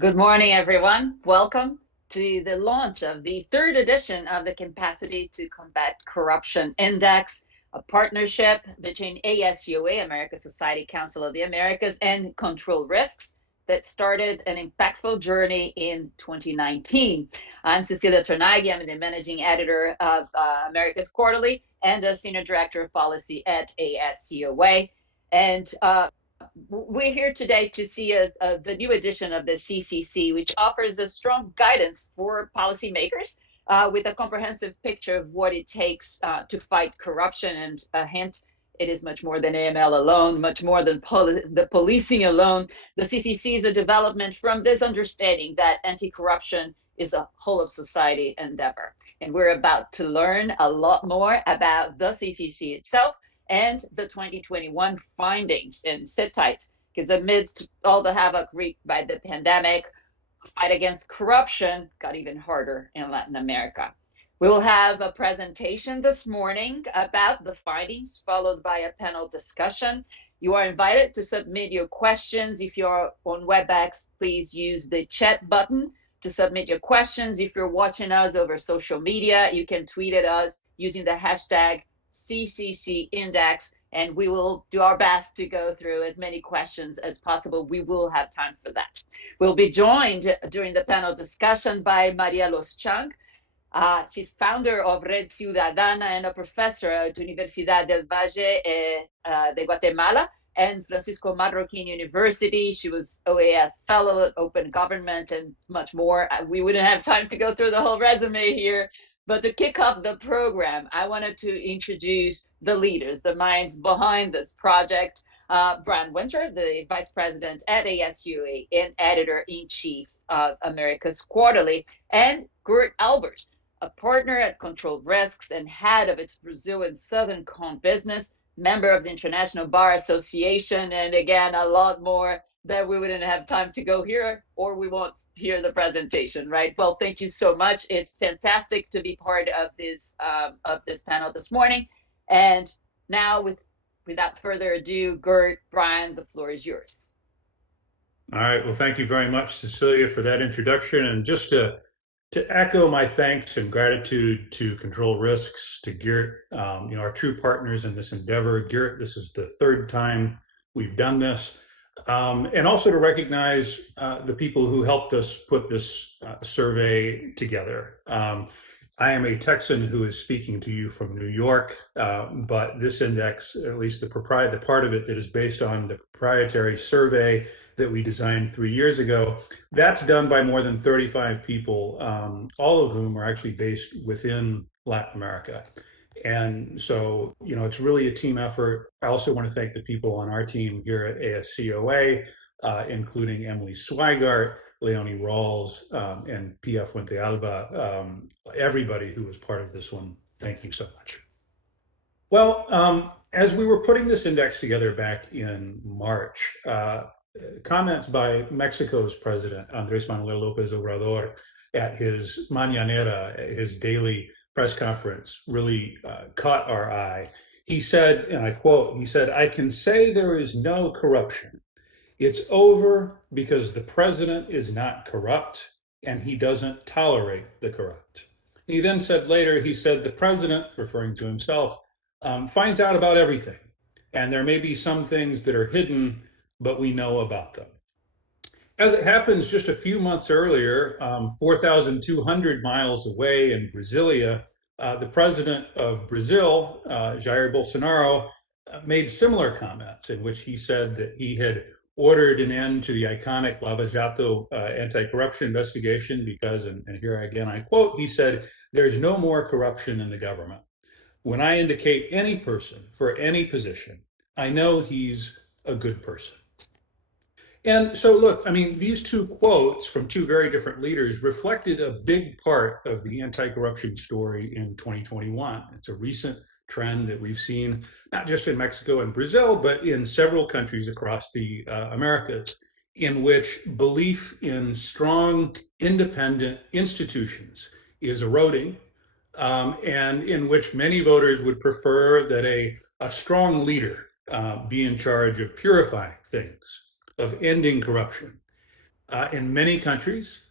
Good morning, everyone. Welcome to the launch of the third edition of the Capacity to Combat Corruption Index, a partnership between ASCOA, American Society Council of the Americas, and Control Risks that started an impactful journey in 2019. I'm Cecilia Tornaghi. I'm the managing editor of America's Quarterly and a senior director of policy at ASCOA. And we're here today to see the new edition of the CCC, which offers a strong guidance for policymakers with a comprehensive picture of what it takes to fight corruption. And a hint, it is much more than AML alone, much more than the policing alone. The CCC is a development from this understanding that anti-corruption is a whole of society endeavor. And we're about to learn a lot more about the CCC itself and the 2021 findings. And sit tight, because amidst all the havoc wreaked by the pandemic, fight against corruption got even harder in Latin America. We will have a presentation this morning about the findings, followed by a panel discussion. You are invited to submit your questions. If you're on WebEx, please use the chat button to submit your questions. If you're watching us over social media, you can tweet at us using the hashtag CCC Index, and we will do our best to go through as many questions as possible. We will have time for that. We'll be joined during the panel discussion by Marielos Chang. She's founder of Red Ciudadana and a professor at Universidad del Valle de Guatemala and Francisco Marroquin University. She was OAS fellow at Open Government and much more. We wouldn't have time to go through the whole resume here. But to kick off the program, I wanted to introduce the leaders, the minds behind this project. Brian Winter, the vice president at ASUA and editor-in-chief of America's Quarterly, and Geert Aalbers, a partner at Control Risks and head of its Brazil and Southern Cone business, member of the International Bar Association, and again, a lot more that we wouldn't have time to go here, or we won't hear the presentation, right? Well, thank you so much. It's fantastic to be part of this panel this morning. And now, without further ado, Geert, Brian, the floor is yours. All right. Well, thank you very much, Cecilia, for that introduction. And just to echo my thanks and gratitude to Control Risks, to Geert, our true partners in this endeavor. Geert, this is the third time we've done this. And also to recognize the people who helped us put this survey together. I am a Texan who is speaking to you from New York, but this index, at least the part of it that is based on the proprietary survey that we designed 3 years ago, that's done by more than 35 people, all of whom are actually based within Latin America. And so, it's really a team effort. I also want to thank the people on our team here at ASCOA, including Emily Swigart, Leonie Rawls, and Pia Fuentealba, everybody who was part of this one. Thank you so much. Well, as we were putting this index together back in March, comments by Mexico's president, Andrés Manuel López Obrador, at his mañanera, his daily press conference, really caught our eye. He said, and I quote, he said, "I can say there is no corruption. It's over because the president is not corrupt and he doesn't tolerate the corrupt." He then said later, he said, "The president," referring to himself, "finds out about everything. And there may be some things that are hidden, but we know about them." As it happens, just a few months earlier, 4,200 miles away in Brasilia, the president of Brazil, Jair Bolsonaro, made similar comments in which he said that he had ordered an end to the iconic Lava Jato anti-corruption investigation because, and here again I quote, he said, "There's no more corruption in the government. When I indicate any person for any position, I know he's a good person." And so, look, these two quotes from two very different leaders reflected a big part of the anti-corruption story in 2021. It's a recent trend that we've seen, not just in Mexico and Brazil, but in several countries across the Americas, in which belief in strong, independent institutions is eroding, and in which many voters would prefer that a strong leader be in charge of purifying things, of ending corruption. In many countries,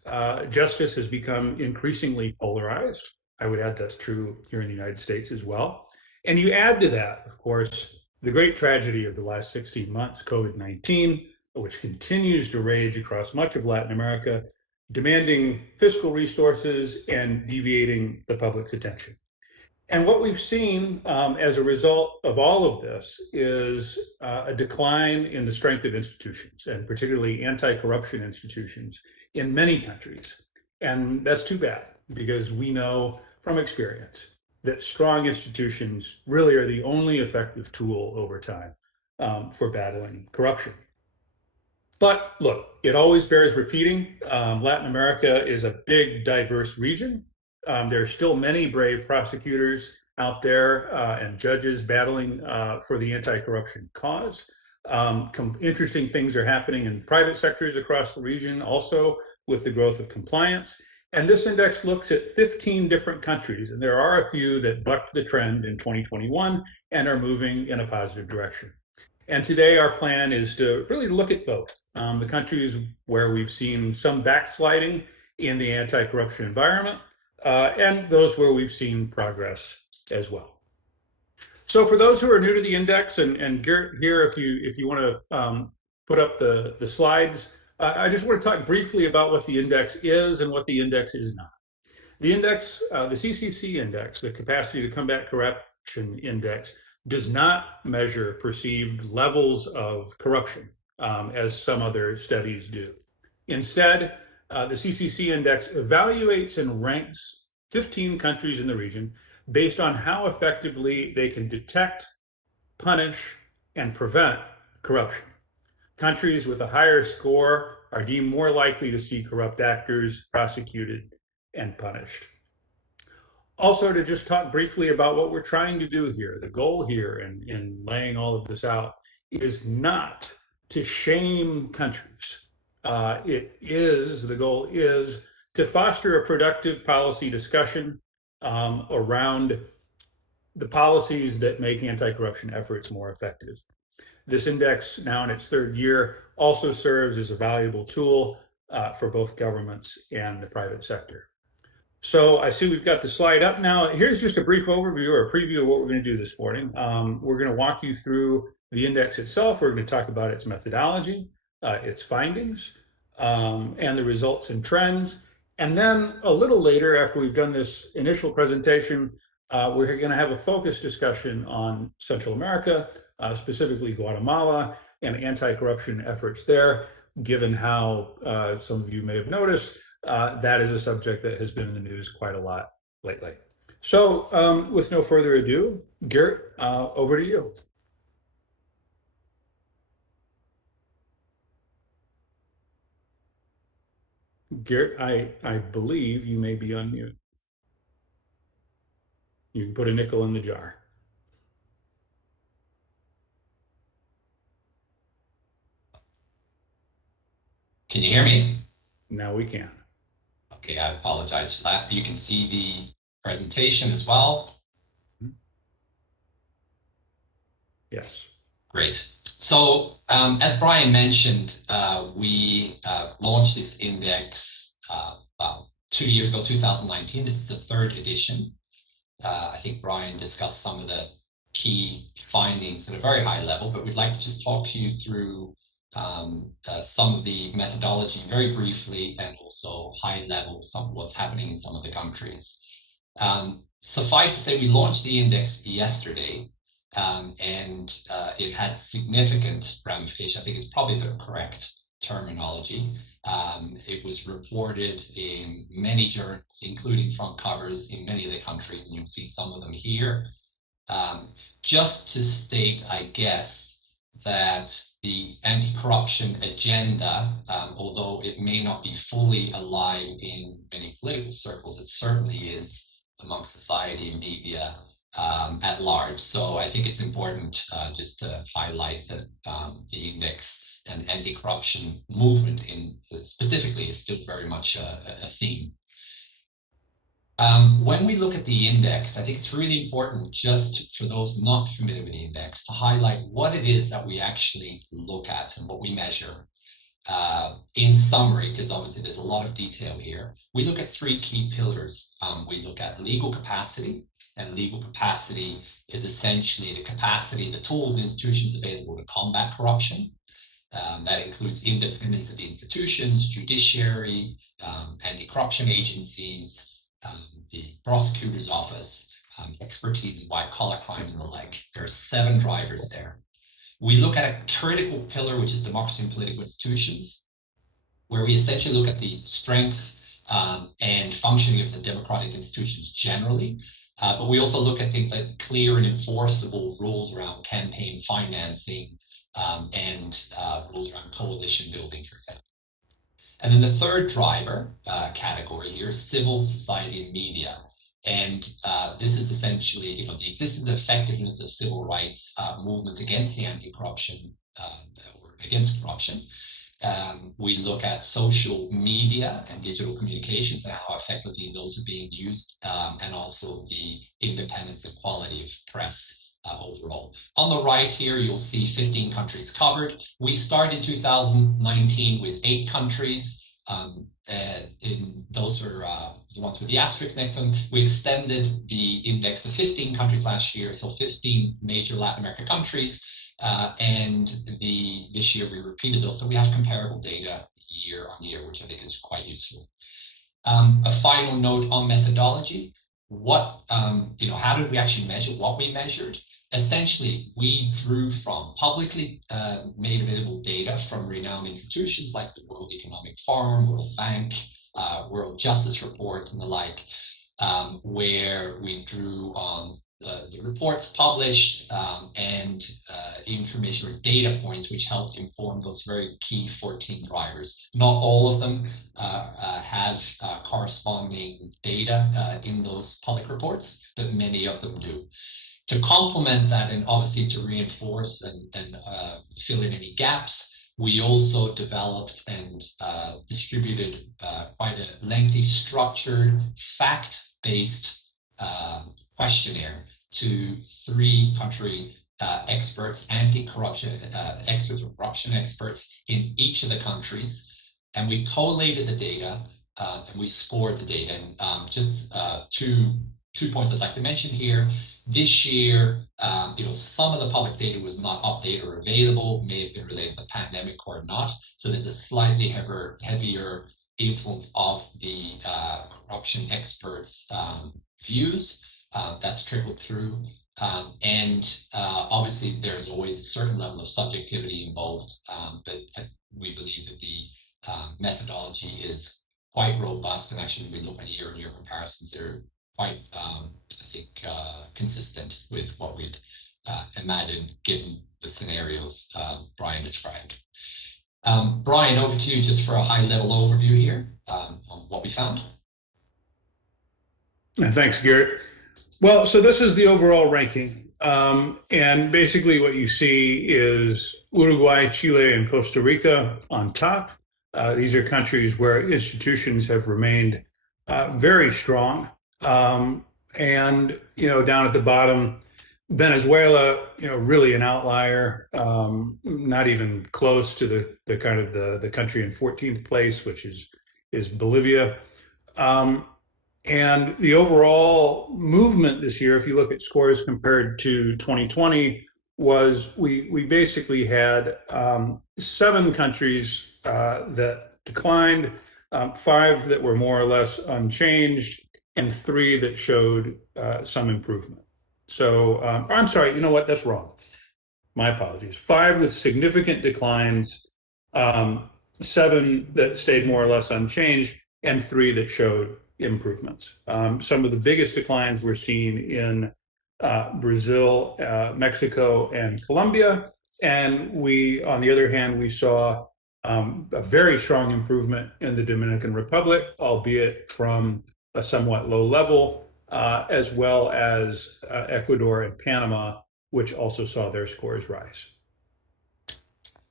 justice has become increasingly polarized. I would add that's true here in the United States as well. And you add to that, of course, the great tragedy of the last 16 months, COVID-19, which continues to rage across much of Latin America, demanding fiscal resources and deviating the public's attention. And what we've seen as a result of all of this is a decline in the strength of institutions, and particularly anti-corruption institutions in many countries. And that's too bad, because we know from experience that strong institutions really are the only effective tool over time for battling corruption. But look, it always bears repeating. Latin America is a big, diverse region. There are still many brave prosecutors out there and judges battling for the anti-corruption cause. Interesting things are happening in private sectors across the region also with the growth of compliance. And this index looks at 15 different countries, and there are a few that bucked the trend in 2021 and are moving in a positive direction. And today our plan is to really look at both the countries where we've seen some backsliding in the anti-corruption environment and those where we've seen progress as well. So for those who are new to the index, and Geert here, if you want to put up the slides, I just want to talk briefly about what the index is and what the index is not. The index, the CCC index, the Capacity to Combat Corruption Index, does not measure perceived levels of corruption as some other studies do. Instead, the CCC index evaluates and ranks 15 countries in the region based on how effectively they can detect, punish, and prevent corruption. Countries with a higher score are deemed more likely to see corrupt actors prosecuted and punished. Also, to just talk briefly about what we're trying to do here, the goal here in laying all of this out is not to shame countries. The goal is to foster a productive policy discussion around the policies that make anti-corruption efforts more effective. This index, now in its third year, also serves as a valuable tool for both governments and the private sector. So I see we've got the slide up now. Here's just a brief overview or a preview of what we're going to do this morning. We're going to walk you through the index itself. We're going to talk about its methodology, its findings, and the results and trends. And then a little later, after we've done this initial presentation, we're going to have a focused discussion on Central America, specifically Guatemala, and anti-corruption efforts there, given how some of you may have noticed, that is a subject that has been in the news quite a lot lately. So with no further ado, Geert, over to you. Geert, I believe you may be on mute. You can put a nickel in the jar. Can you hear me? Now we can. Okay, I apologize for that. You can see the presentation as well. Yes. Great. So as Brian mentioned, we launched this index about 2 years ago, 2019. This is the third edition. I think Brian discussed some of the key findings at a very high level, but we'd like to just talk you through some of the methodology very briefly, and also high level some of what's happening in some of the countries. Suffice to say, we launched the index yesterday, and it had significant ramification. I think it's probably the correct terminology. It was reported in many journals, including front covers in many of the countries, and you'll see some of them here. Just to state, I guess, that the anti-corruption agenda, although it may not be fully alive in many political circles, it certainly is among society and media at large. So I think it's important just to highlight that the index and anti-corruption movement specifically is still very much a theme. When we look at the index, I think it's really important, just for those not familiar with the index, to highlight what it is that we actually look at and what we measure. in summary, because obviously there's a lot of detail here, we look at three key pillars. We look at legal capacity, and legal capacity is essentially the capacity, the tools and institutions available to combat corruption. That includes independence of the institutions, judiciary, anti-corruption agencies, the prosecutor's office, expertise in white-collar crime and the like. There are 7 drivers there. We look at a critical pillar, which is democracy and political institutions, where we essentially look at the strength and functioning of the democratic institutions generally. But we also look at things like clear and enforceable rules around campaign financing and rules around coalition building, for example. And then the third driver category here is civil society and media. And this is essentially, the existence and effectiveness of civil rights movements against the anti-corruption or against corruption. We look at social media and digital communications and how effectively those are being used, and also the independence and quality of press overall. On the right here, you'll see 15 countries covered. We started in 2019 with 8 countries. Those are the ones with the asterisks next to them. We extended the index to 15 countries last year, so 15 major Latin American countries. And this year we repeated those, so we have comparable data year on year, which I think is quite useful. A final note on methodology. How did we actually measure what we measured? Essentially, we drew from publicly made available data from renowned institutions like the World Economic Forum, World Bank, World Justice Report, and the like, where we drew on the reports published and information or data points which helped inform those very key 14 drivers. Not all of them have corresponding data in those public reports, but many of them do. To complement that, and obviously to reinforce and fill in any gaps, we also developed and distributed quite a lengthy, structured, fact-based questionnaire to 3 country experts, anti-corruption experts or corruption experts in each of the countries. And we collated the data and we scored the data. And just two points I'd like to mention here. This year, some of the public data was not updated or available, may have been related to the pandemic or not. So there's a slightly heavier influence of the corruption experts' views that's trickled through. And obviously, there's always a certain level of subjectivity involved, but we believe that the methodology is quite robust. And actually, when we look at year-on-year comparisons, they're quite, consistent with what we'd imagined given the scenarios Brian described. Brian, over to you just for a high-level overview here on what we found. Thanks, Geert. Well, so this is the overall ranking. And basically what you see is Uruguay, Chile, and Costa Rica on top. These are countries where institutions have remained very strong. And, down at the bottom, Venezuela, really an outlier, not even close to the kind of the country in 14th place, which is Bolivia. And the overall movement this year, if you look at scores compared to 2020, was we basically had 7 countries that declined, 5 that were more or less unchanged, and 3 that showed some improvement. So I'm sorry, you know what? That's wrong. My apologies. 5 with significant declines, 7 that stayed more or less unchanged, and 3 that showed improvements. Some of the biggest declines were seen in Brazil, Mexico, and Colombia. And on the other hand, we saw a very strong improvement in the Dominican Republic, albeit from a somewhat low level, as well as Ecuador and Panama, which also saw their scores rise.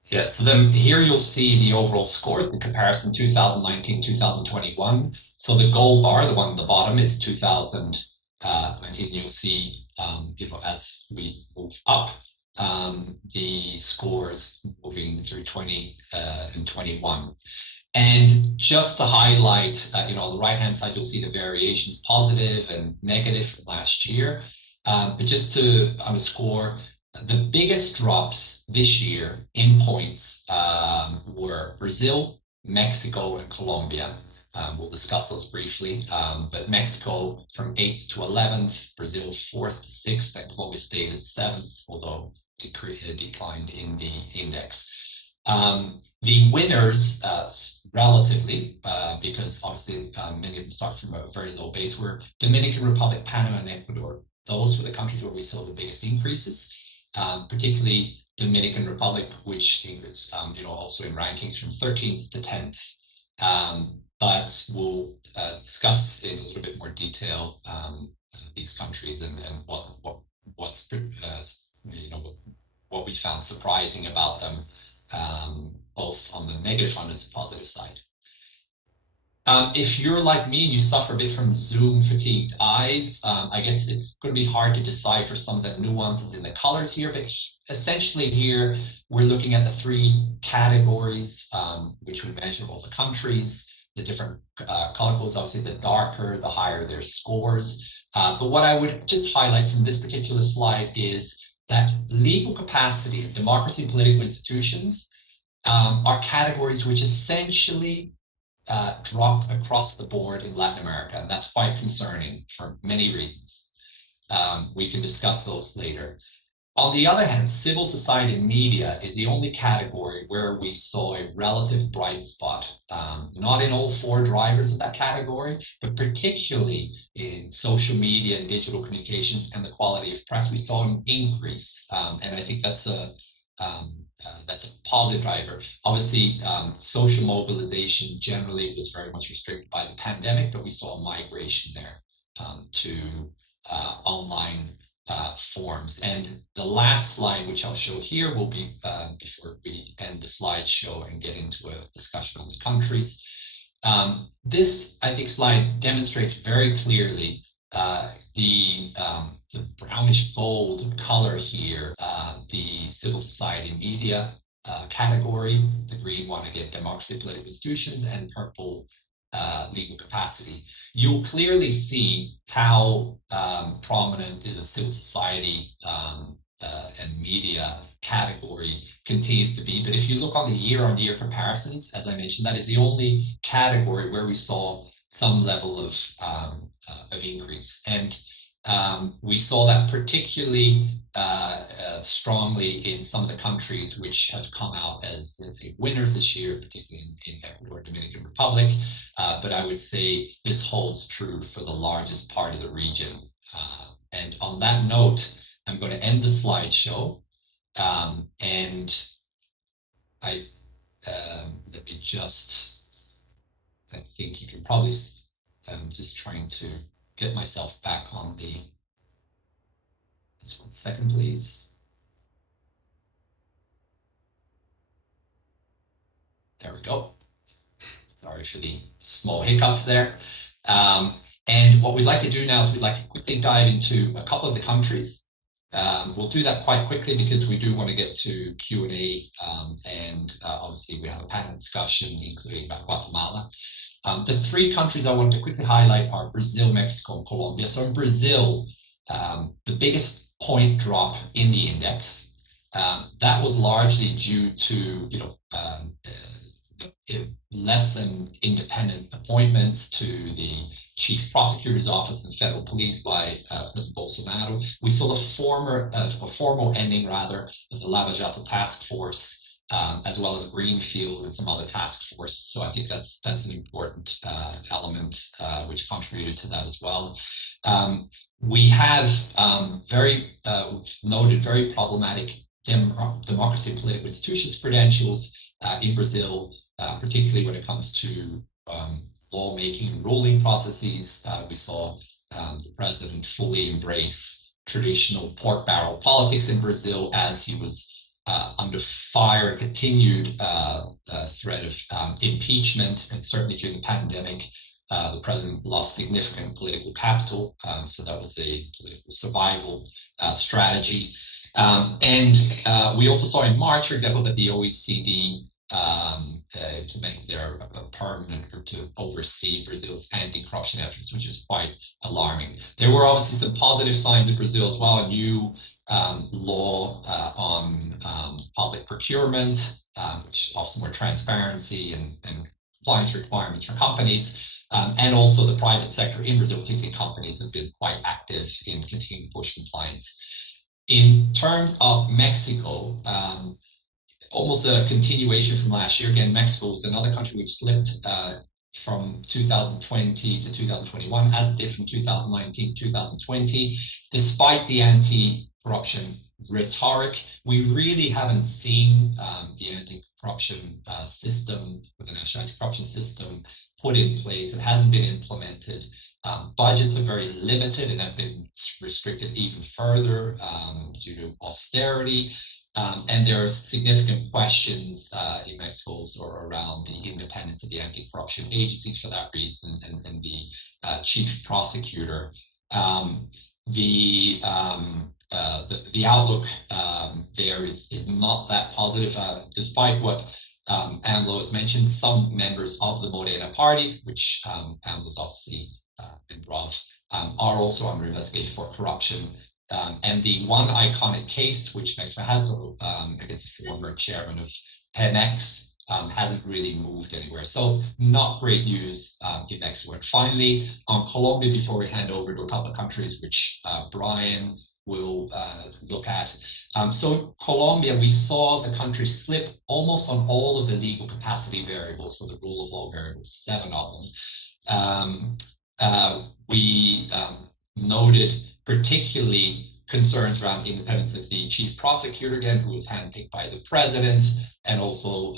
Yeah, so then here you'll see the overall scores in comparison 2019, 2021. So the gold bar, the one at the bottom, is 2019. You'll see, as we move up, the scores moving through 20 and 21. And just to highlight, on the right-hand side, you'll see the variations, positive and negative from last year. But just to underscore, the biggest drops this year in points were Brazil, Mexico, and Colombia. We'll discuss those briefly, but Mexico from 8th to 11th, Brazil 4th to 6th, and Colombia stayed at 7th, although declined in the index. The winners, relatively, because obviously many of them start from a very low base, were Dominican Republic, Panama, and Ecuador. Those were the countries where we saw the biggest increases, particularly Dominican Republic, which is also in rankings from 13th to 10th. But we'll discuss in a little bit more detail these countries and what we found surprising about them, both on the negative and the positive side. If you're like me and you suffer a bit from zoom fatigued eyes, I guess it's going to be hard to decipher some of the nuances in the colors here, but essentially here we're looking at the three categories which would measure all the countries. The different color codes, obviously the darker, the higher their scores. But what I would just highlight from this particular slide is that legal capacity of democracy and political institutions are categories which essentially dropped across the board in Latin America. And that's quite concerning for many reasons. We can discuss those later. On the other hand, civil society and media is the only category where we saw a relative bright spot, not in all four drivers of that category, but particularly in social media and digital communications and the quality of press, we saw an increase. And I think that's a positive driver. Obviously, social mobilization generally was very much restricted by the pandemic, but we saw a migration there to online forms. And the last slide, which I'll show here, will be before we end the slideshow and get into a discussion on the countries. This, I think, slide demonstrates very clearly the brownish gold color here, the civil society and media category, the green one, again, democracy, political institutions, and purple, legal capacity. You'll clearly see how prominent the civil society and media category continues to be. But if you look on the year-on-year comparisons, as I mentioned, that is the only category where we saw some level of increase. And we saw that particularly strongly in some of the countries which have come out as, let's say, winners this year, particularly in Ecuador, Dominican Republic. But I would say this holds true for the largest part of the region. And on that note, I'm going to end the slideshow. And let me just, I think you can probably, I'm just trying to get myself back on the, just 1 second, please. There we go. Sorry for the small hiccups there. And what we'd like to do now is we'd like to quickly dive into a couple of the countries. We'll do that quite quickly because we do want to get to Q&A, and obviously we have a panel discussion, including about Guatemala. The three countries I want to quickly highlight are Brazil, Mexico, and Colombia. So in Brazil, the biggest point drop in the index, that was largely due to less than independent appointments to the chief prosecutor's office and federal police by President Bolsonaro. We saw the formal ending, rather, of the Lava Jato task force, as well as Greenfield and some other task forces. So I think that's an important element which contributed to that as well. We have noted very problematic democracy and political institutions credentials in Brazil, particularly when it comes to lawmaking and ruling processes. We saw the president fully embrace traditional pork barrel politics in Brazil as he was under fire, continued threat of impeachment, and certainly during the pandemic, the president lost significant political capital. So that was a political survival strategy. We also saw in March, for example, that the OECD to make their permanent or to oversee Brazil's anti-corruption efforts, which is quite alarming. There were obviously some positive signs in Brazil as well. A new law on public procurement, which offers more transparency and compliance requirements for companies. And also the private sector in Brazil, particularly companies, have been quite active in continuing to push compliance. In terms of Mexico, almost a continuation from last year. Again, Mexico was another country which slipped from 2020 to 2021, as it did from 2019 to 2020. Despite the anti-corruption rhetoric, we really haven't seen the anti-corruption system, or the national anti-corruption system, put in place. It hasn't been implemented. Budgets are very limited and have been restricted even further due to austerity. And there are significant questions in Mexico around the independence of the anti-corruption agencies for that reason, and the chief prosecutor. The outlook there is not that positive, despite what AMLO has mentioned. Some members of the Morena party, which AMLO is obviously involved, are also under investigation for corruption. And the one iconic case which Mexico has against the former chairman of Pemex hasn't really moved anywhere. So not great news in Mexico. And finally, on Colombia, before we hand over to a couple of countries which Brian will look at. So Colombia, we saw the country slip almost on all of the legal capacity variables, so the rule of law variables, 7 of them. We noted particularly concerns around the independence of the chief prosecutor, again, who was handpicked by the president, and also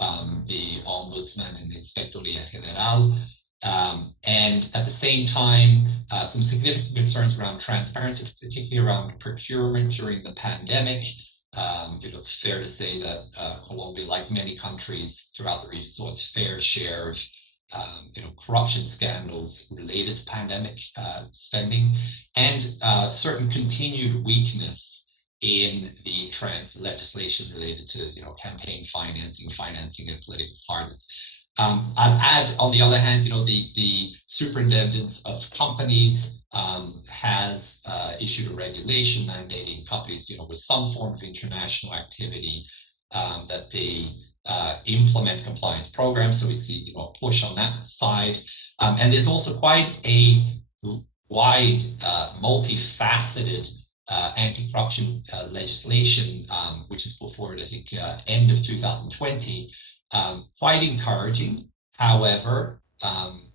the ombudsman and the Inspectoría General. And at the same time, some significant concerns around transparency, particularly around procurement during the pandemic. It's fair to say that Colombia, like many countries throughout the region, saw its fair share of corruption scandals related to pandemic spending, and certain continued weakness in the legislation related to campaign financing of political parties. I'd add, on the other hand, the superintendence of companies has issued a regulation mandating companies, with some form of international activity, that they implement compliance programs. So we see a push on that side. And there's also quite a wide, multifaceted anti-corruption legislation, which is put forward, I think, end of 2020. Quite encouraging. However,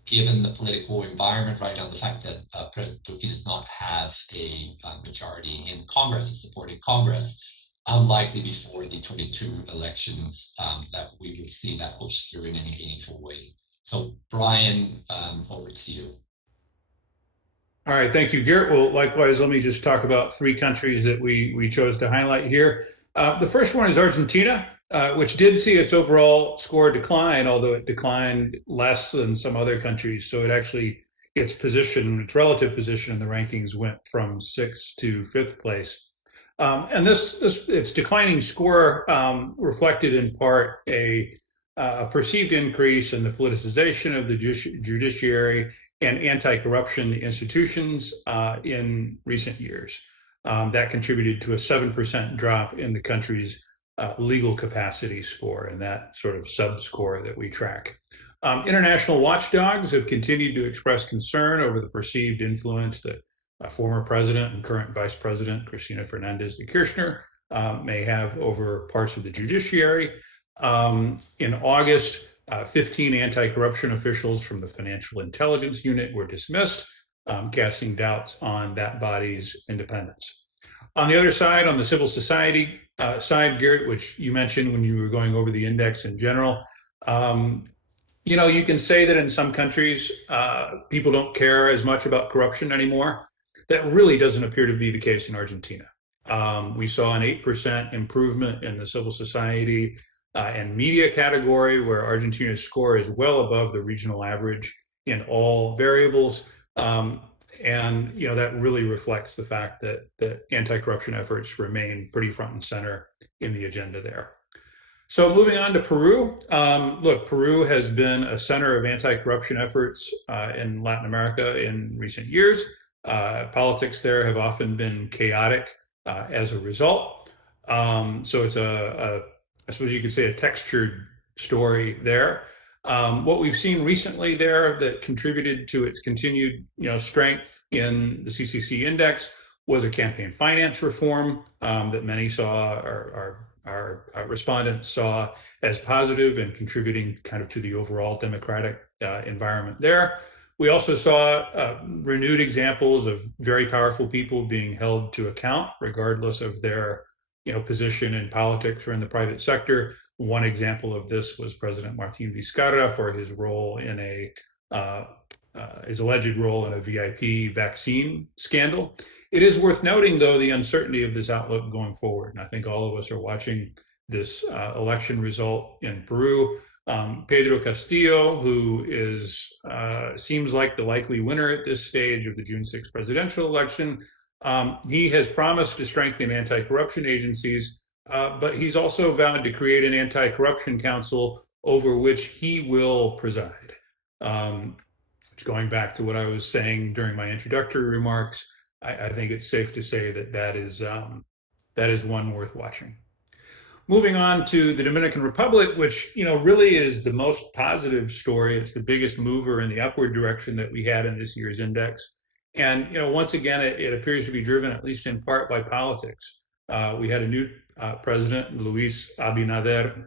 given the political environment right now, the fact that President Duque does not have a majority in Congress, a supporting Congress, unlikely before the 22 elections that we will see that push through in any meaningful way. So Brian, over to you. All right, thank you, Geert. Well, likewise, let me just talk about 3 countries that we chose to highlight here. The first one is Argentina, which did see its overall score decline, although it declined less than some other countries. So its relative position in the rankings went from 6th to 5th place. And its declining score reflected in part a perceived increase in the politicization of the judiciary and anti-corruption institutions in recent years. That contributed to a 7% drop in the country's legal capacity score, and that sort of sub-score that we track. International watchdogs have continued to express concern over the perceived influence that former president and current vice president Cristina Fernández de Kirchner may have over parts of the judiciary. In August, 15 anti-corruption officials from the Financial Intelligence Unit were dismissed, casting doubts on that body's independence. On the other side, on the civil society side, Geert, which you mentioned when you were going over the index in general, you can say that in some countries, people don't care as much about corruption anymore. That really doesn't appear to be the case in Argentina. We saw an 8% improvement in the civil society and media category, where Argentina's score is well above the regional average in all variables. And that really reflects the fact that anti-corruption efforts remain pretty front and center in the agenda there. So moving on to Peru. Look, Peru has been a center of anti-corruption efforts in Latin America in recent years. Politics there have often been chaotic as a result. So it's I suppose you could say, a textured story there. What we've seen recently there that contributed to its continued strength in the CCC index was a campaign finance reform that many saw, our respondents saw as positive and contributing kind of to the overall democratic environment there. We also saw renewed examples of very powerful people being held to account, regardless of their position in politics or in the private sector. One example of this was President Martin Vizcarra for his role in his alleged role in a VIP vaccine scandal. It is worth noting, though, the uncertainty of this outlook going forward. And I think all of us are watching this election result in Peru. Pedro Castillo, who seems like the likely winner at this stage of the June 6th presidential election, he has promised to strengthen anti-corruption agencies, but he's also vowed to create an anti-corruption council over which he will preside. Going back to what I was saying during my introductory remarks, I think it's safe to say that is one worth watching. Moving on to the Dominican Republic, which really is the most positive story. It's the biggest mover in the upward direction that we had in this year's index. And once again, it appears to be driven, at least in part, by politics. We had a new president, Luis Abinader,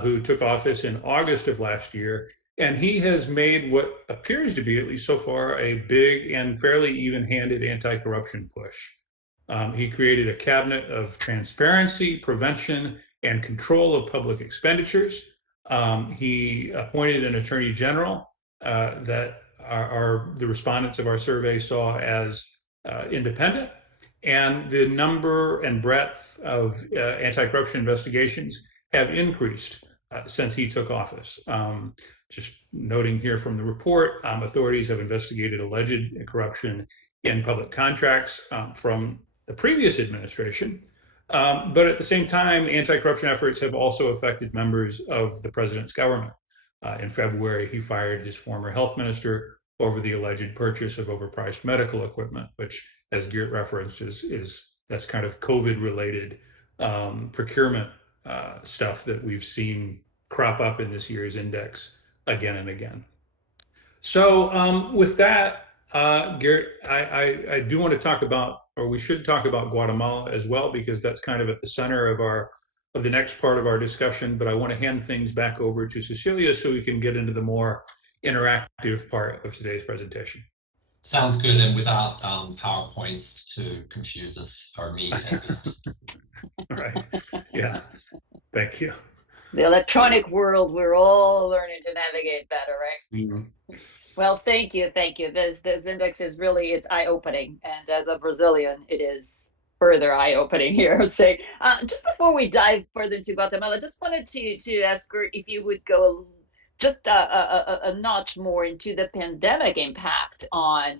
who took office in August of last year. And he has made what appears to be, at least so far, a big and fairly even-handed anti-corruption push. He created a cabinet of transparency, prevention, and control of public expenditures. He appointed an attorney general that the respondents of our survey saw as independent. And the number and breadth of anti-corruption investigations have increased since he took office. Just noting here from the report, authorities have investigated alleged corruption in public contracts from the previous administration. But at the same time, anti-corruption efforts have also affected members of the president's government. In February, he fired his former health minister over the alleged purchase of overpriced medical equipment, which, as Geert referenced, that's kind of COVID-related procurement stuff that we've seen crop up in this year's index again and again. So with that, Geert, I do want to talk about, or we should talk about, Guatemala as well, because that's kind of at the center of the next part of our discussion. But I want to hand things back over to Cecilia so we can get into the more interactive part of today's presentation. Sounds good, and without PowerPoints to confuse us, or me at least. Right. Yeah. Thank you. The electronic world, we're all learning to navigate better, right? Mm-hmm. Well, thank you. This index is really, it's eye-opening, and as a Brazilian, it is further eye-opening here. So, just before we dive further into Guatemala, just wanted to ask Geert if you would go just a notch more into the pandemic impact on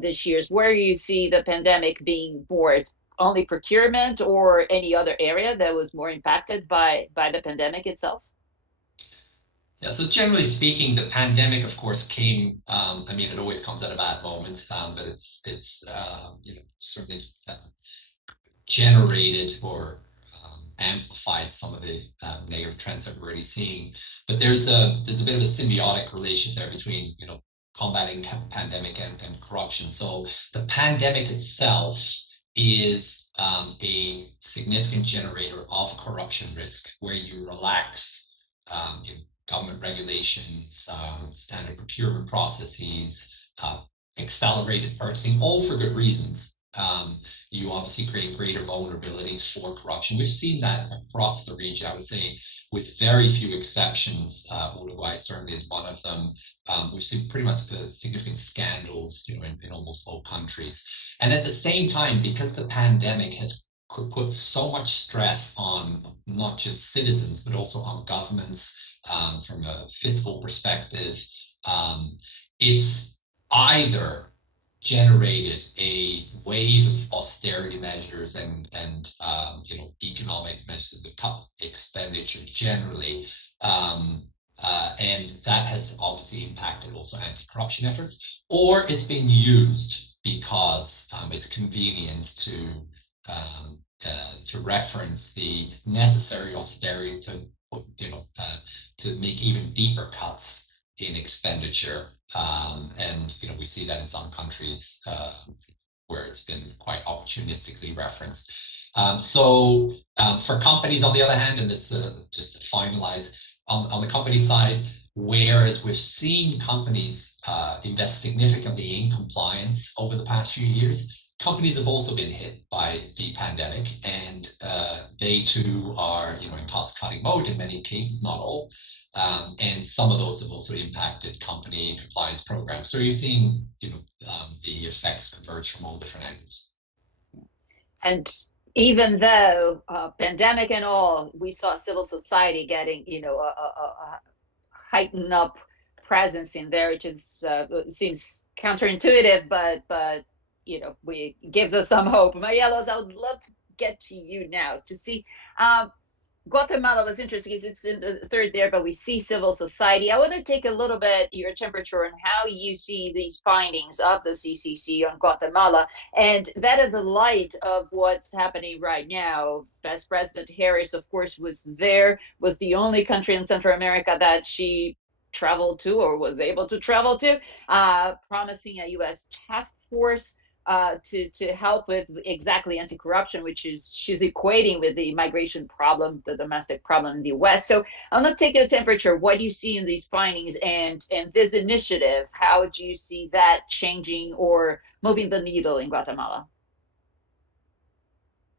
this year's, where you see the pandemic being more only procurement or any other area that was more impacted by the pandemic itself? Yeah, so generally speaking, the pandemic, of course, came, it always comes at a bad moment, but it's certainly generated or amplified some of the negative trends that we're already seeing. But there's a bit of a symbiotic relation there between, combating pandemic and corruption. So the pandemic itself is a significant generator of corruption risk, where you relax government regulations, standard procurement processes, accelerated purchasing, all for good reasons. You obviously create greater vulnerabilities for corruption. We've seen that across the region, I would say, with very few exceptions. Uruguay certainly is one of them. We've seen pretty much the significant scandals, in almost all countries. And at the same time, because the pandemic has put so much stress on not just citizens, but also on governments from a fiscal perspective, it's either generated a wave of austerity measures and economic measures, the cut expenditure generally, and that has obviously impacted also anti-corruption efforts, or it's been used because it's convenient to reference the necessary austerity to make even deeper cuts in expenditure. And we see that in some countries where it's been quite opportunistically referenced. So for companies, on the other hand, and this just to finalize, on the company side, whereas we've seen companies invest significantly in compliance over the past few years, companies have also been hit by the pandemic, and they too are in cost-cutting mode in many cases, not all. And some of those have also impacted company compliance programs. So you're seeing, the effects converge from all different angles. And even though pandemic and all, we saw civil society getting, a heightened up presence in there, which is seems counterintuitive, but we gives us some hope. Marielos, I would love to get to you now to see. Guatemala was interesting because it's in the third there, but we see civil society. I want to take a little bit your temperature on how you see these findings of the CCC on Guatemala, and that in the light of what's happening right now. Vice President Harris, of course, was the only country in Central America that she traveled to or was able to travel to, promising a U.S. task force to help with exactly anti-corruption, which is she's equating with the migration problem, the domestic problem in the West. So I'm going to take your temperature. What do you see in these findings and this initiative? How do you see that changing or moving the needle in Guatemala?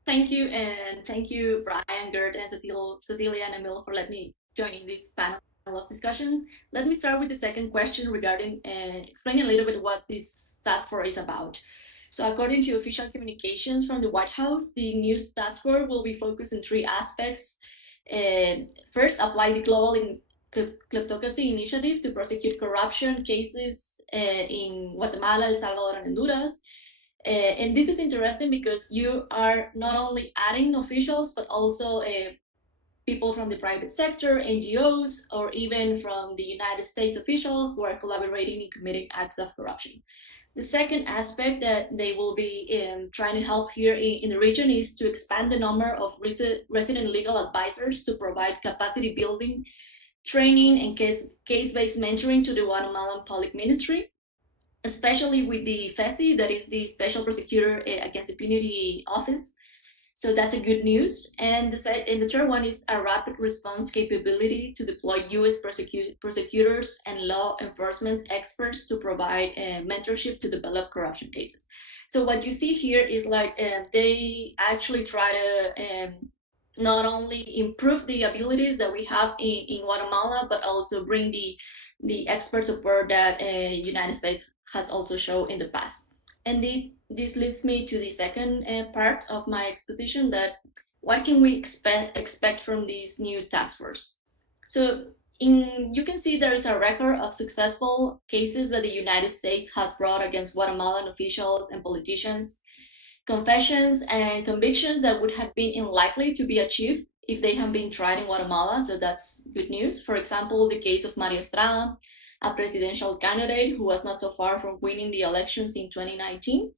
Thank you, and thank you, Brian, Geert, and Cecilia and Emil for letting me join in this panel of discussion. Let me start with the second question regarding explaining a little bit what this task force is about. So according to official communications from the White House, the new task force will be focused on three aspects. First, apply the global kleptocracy initiative to prosecute corruption cases in Guatemala, El Salvador, and Honduras. And this is interesting because you are not only adding officials, but also people from the private sector, NGOs, or even from the United States officials who are collaborating in committing acts of corruption. The second aspect that they will be trying to help here in the region is to expand the number of resident legal advisors to provide capacity building, training, and case-based mentoring to the Guatemalan Public Ministry, especially with the FESI, that is the Special Prosecutor Against Impunity Office. So that's a good news. And the third one is a rapid response capability to deploy U.S. prosecutors and law enforcement experts to provide mentorship to develop corruption cases. So what you see here is like they actually try to not only improve the abilities that we have in Guatemala, but also bring the expert support that United States has also shown in the past. And this leads me to the second part of my exposition, that what can we expect from this new task force? So you can see there is a record of successful cases that the United States has brought against Guatemalan officials and politicians, confessions and convictions that would have been unlikely to be achieved if they had been tried in Guatemala. So that's good news. For example, the case of Mario Estrada, a presidential candidate who was not so far from winning the elections in 2019,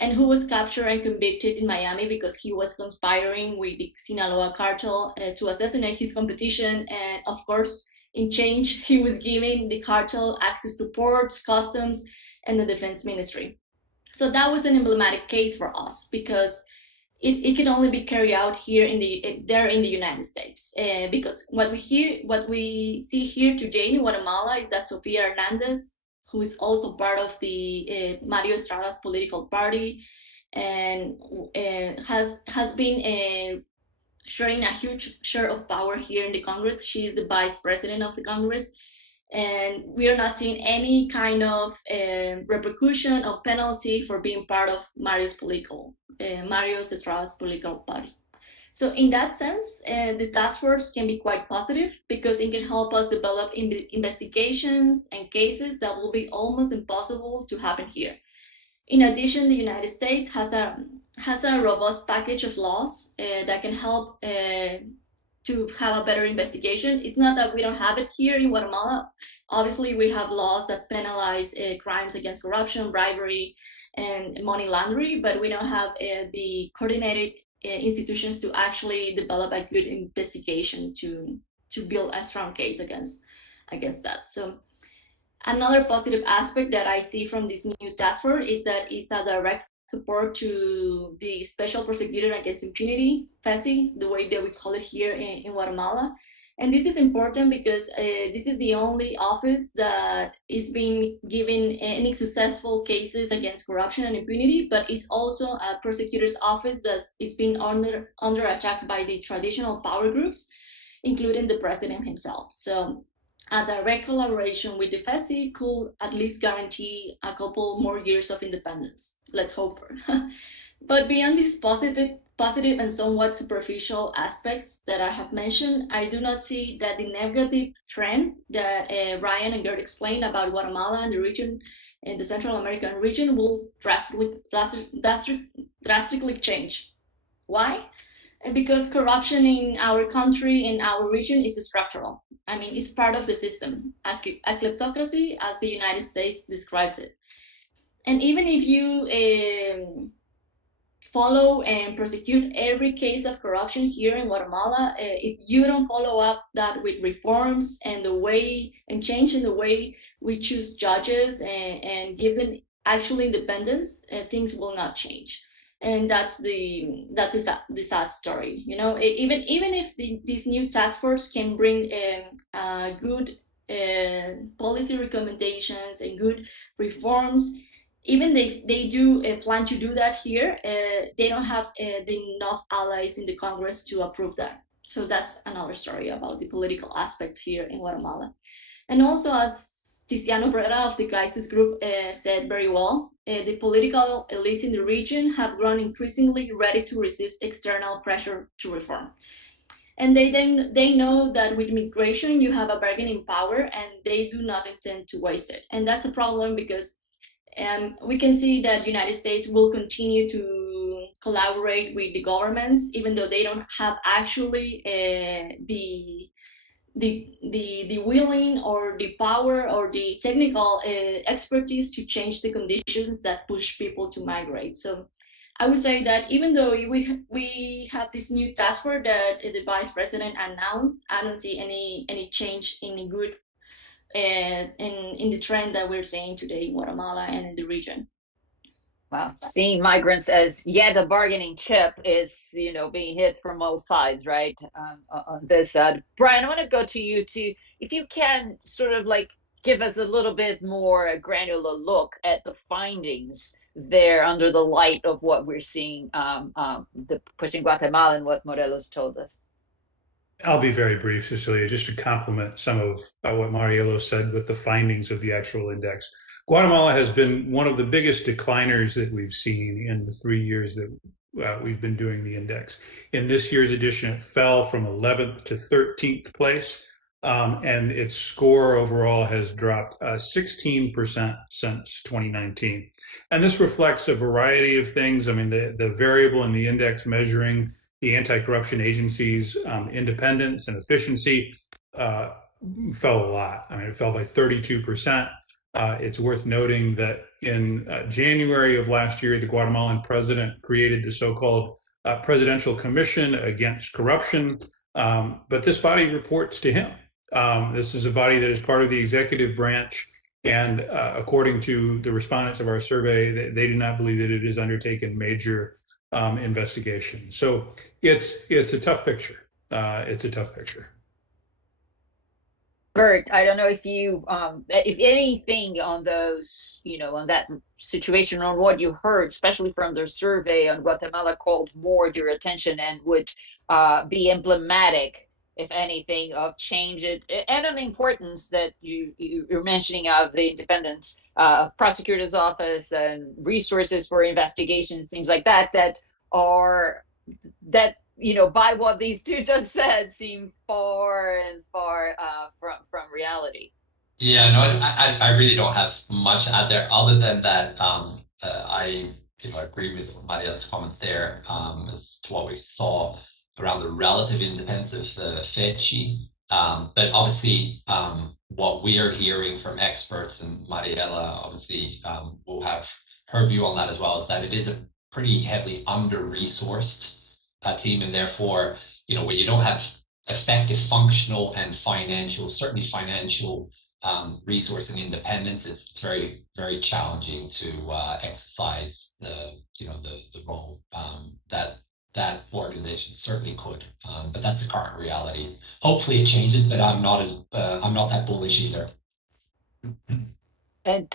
and who was captured and convicted in Miami because he was conspiring with the Sinaloa cartel to assassinate his competition. And of course, in change, he was giving the cartel access to ports, customs, and the defense ministry. So that was an emblematic case for us because it can only be carried out here in the United States, because what we see here today in Guatemala is that Sofia Hernandez, who is also part of the Mario Estrada's political party, and has been sharing a huge share of power here in the Congress. She is the vice president of the Congress, and we are not seeing any kind of repercussion or penalty for being part of Mario Estrada's political party. So in that sense, the task force can be quite positive because it can help us develop investigations and cases that will be almost impossible to happen here. In addition, the United States has a robust package of laws that can help to have a better investigation. It's not that we don't have it here in Guatemala. Obviously, we have laws that penalize crimes against corruption, bribery, and money laundering, but we don't have the coordinated institutions to actually develop a good investigation to build a strong case against that. So another positive aspect that I see from this new task force is that it's a direct support to the Special Prosecutor Against Impunity, FESI, the way that we call it here in Guatemala. And this is important because this is the only office that is being given any successful cases against corruption and impunity, but it's also a prosecutor's office that is being under attack by the traditional power groups, including the president himself. So a direct collaboration with the FESI could at least guarantee a couple more years of independence. Let's hope for. But beyond these positive and somewhat superficial aspects that I have mentioned, I do not see that the negative trend that Ryan and Geert explained about Guatemala and the region, and the Central American region, will drastically change. Why? Because corruption in our country, in our region, is structural. I mean, it's part of the system, a kleptocracy, as the United States describes it. And even if you follow and prosecute every case of corruption here in Guatemala, if you don't follow up that with reforms and changing the way we choose judges and give them actual independence, things will not change. And that is the sad story. You know, even if this new task force can bring good policy recommendations and good reforms, even if they do plan to do that here, they don't have enough allies in the Congress to approve that. So that's another story about the political aspects here in Guatemala. And also, as Tiziano Brera of the Crisis Group said very well, the political elite in the region have grown increasingly ready to resist external pressure to reform. And they know that with migration, you have a bargaining power, and they do not intend to waste it. And that's a problem because we can see that United States will continue to collaborate with the governments, even though they don't have actually the willing or the power or the technical expertise to change the conditions that push people to migrate. So I would say that even though we have this new task force that the vice president announced, I don't see any change in good in the trend that we're seeing today in Guatemala and in the region. Wow, seeing migrants as yet a bargaining chip is, you know, being hit from all sides, right? On this, Brian, I want to go to you too. If you can sort of like give us a little bit more granular look at the findings there under the light of what we're seeing, the pushing Guatemala and what Marielos told us. I'll be very brief, Cecilia, just to complement some of what Marielos said with the findings of the actual index. Guatemala has been one of the biggest decliners that we've seen in the 3 years that we've been doing the index. In this year's edition, it fell from 11th to 13th place, and its score overall has dropped 16% since 2019. And this reflects a variety of things. I mean, the variable in the index measuring the anti-corruption agency's independence and efficiency fell a lot. I mean, it fell by 32%. It's worth noting that in January of last year, the Guatemalan president created the so-called Presidential Commission Against Corruption, but this body reports to him. This is a body that is part of the executive branch, and according to the respondents of our survey, they do not believe that it has undertaken major investigation. So it's a tough picture. It's a tough picture. Geert, I don't know if you, if anything on those, you know, on that situation, on what you heard, especially from their survey on Guatemala, called more your attention and would be emblematic, if anything, of change it, and on the importance that you're mentioning of the independence prosecutor's office and resources for investigations, things like that, that you know, by what these two just said, seem far and far from reality. Yeah, no, I really don't have much out there other than that I agree with Maria's comments there as to what we saw around the relative independence of the FECI. But obviously, what we are hearing from experts, and Mariela obviously will have her view on that as well, is that it is a pretty heavily under-resourced team, and therefore, when you don't have effective functional and financial, certainly financial resource and independence, it's very, very challenging to exercise the role that organization certainly could. But that's the current reality. Hopefully it changes, but I'm not that bullish either. And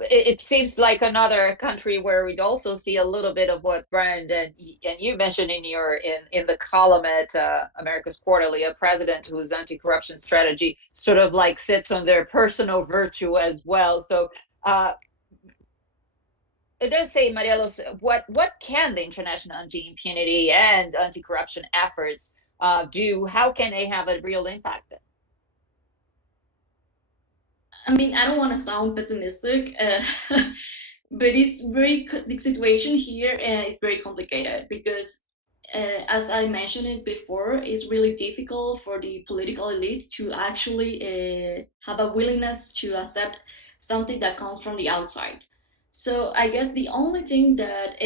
it seems like another country where we'd also see a little bit of what Brian and you mentioned in the column at America's Quarterly, a president whose anti-corruption strategy sort of like sits on their personal virtue as well. So it does say, Marielos, what can the international anti-impunity and anti-corruption efforts do? How can they have a real impact? I mean, I don't want to sound pessimistic, but the situation here is very complicated because, as I mentioned it before, it's really difficult for the political elite to actually have a willingness to accept something that comes from the outside. So I guess the only thing that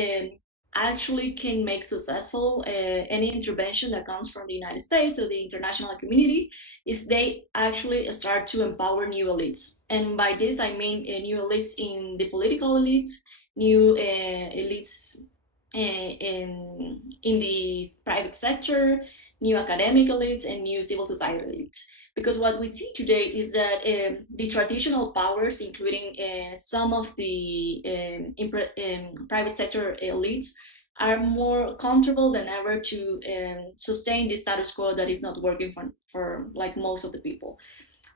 actually can make successful any intervention that comes from the United States or the international community is they actually start to empower new elites. And by this, I mean new elites in the political elites, new elites in the private sector, new academic elites, and new civil society elites. Because what we see today is that the traditional powers, including some of the private sector elites, are more comfortable than ever to sustain the status quo that is not working for like most of the people.